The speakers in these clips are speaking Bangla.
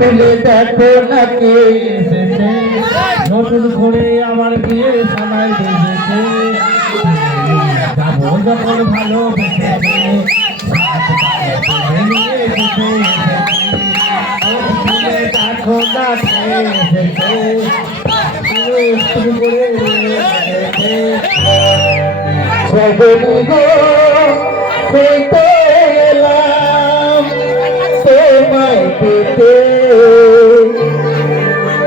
তুলে দেখো না কে এসেছে, নতুন করে আমার বিয়ে সানাই বেঁধেছে। যাবো যখন ভালোবেসে নিয়ে এসেছে, তুলে দেখো না কে এসেছে, হইতে এলাম তোমায় পেতে,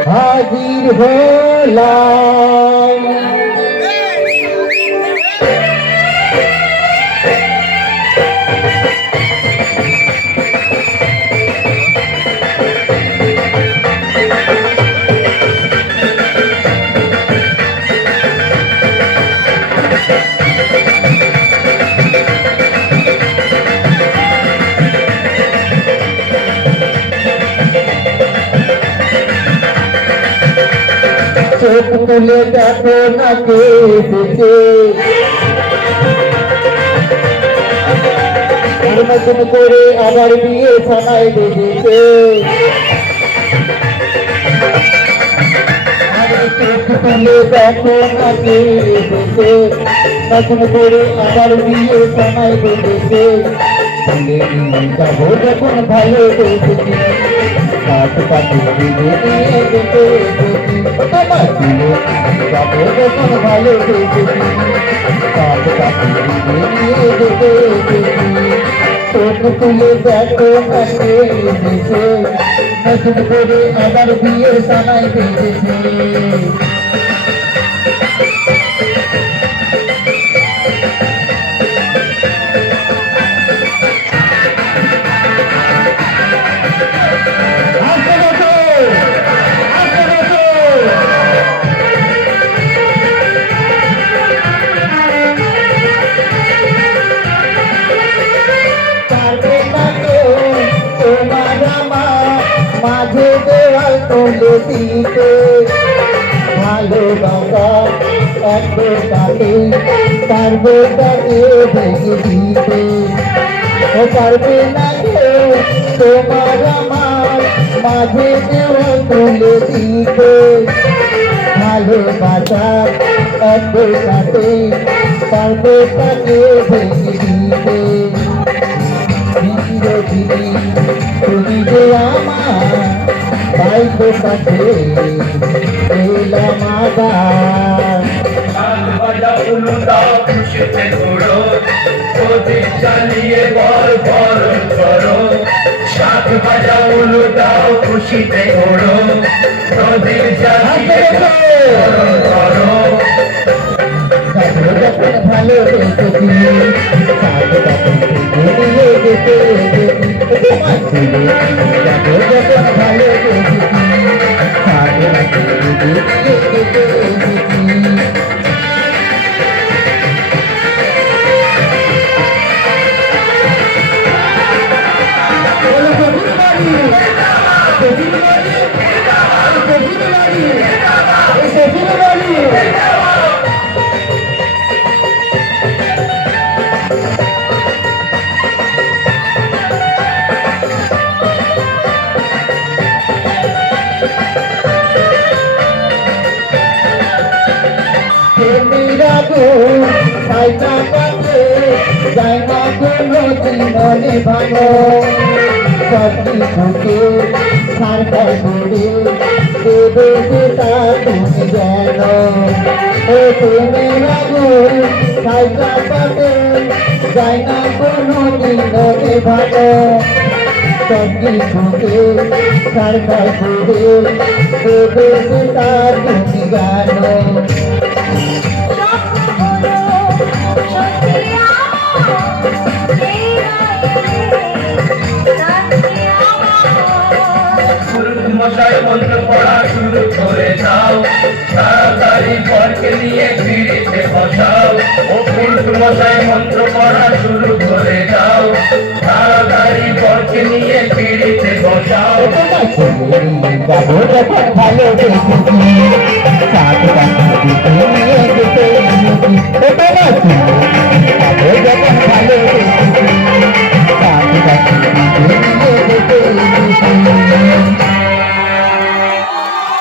হাজির হলাম। চোখ তুলে দেখো না কে এসেছে, নতুন করে আবার বিয়ে সানাই বেঁধেছে। চোখ তুলে দেখো না কে এসেছে, নতুন করে আবার বিয়ে সানাই বেঁধেছে। যাবো যখন ভালো বেঁধেছি, কাট কাটি নিয়ে যেতে তোমার দিলে, যাবো যখন ভালো বেঁধেছি, কাট কাটি নিয়ে যেতে। চোখ তুলে দেখো না কে এসেছে, নতুন করে আবার বিয়ে সানাই বেঁধেছে। মাঝে দেওয়াল তুলে দিতে, ভালোবাসা একটু কাটে, পারবে তাকে ভেঙে দিতে। ও পারবে না কেউ তোমার আমার মাঝে দেওয়াল তুলে দিতে, ভালোবাসা একটু কাটে, পারবে তাকে ভেঙে দিতে। তুমি যে আমার বাইকো কাছে এলাম আবার, খুশিতে ঘুরো প্রদীপ চালিয়ে বল বরণ করো, সাত বাজা উলুটাও খুশিতে ঘুরো প্রদীপ চালিয়ে বরণ করো। ভালো রেখেছি ভালো যায় না কোনো জীবনে ভালো, সবই ঠকে সারটা করে দেবে যেটা তুমি যেন। ও তুমি আগুন সাইকা পাবে, যায় না কোনো জীবনে ভালো, সবই ঠকে সারটা করে দেবে যেটা তুমি জানো। মশাই মন্ত্র পড়া শুরু করে দাও, তাড়াতাড়ি পরকে নিয়ে ফিরিতে বসাও। ও পুরুষ মশাই মন্ত্র পড়া শুরু করে দাও, তাড়াতাড়ি পরকে নিয়ে ফিরিতে বসাও। যাবো যখন ভালো বেঁচেছি, সাত কাছে নিয়ে যেতে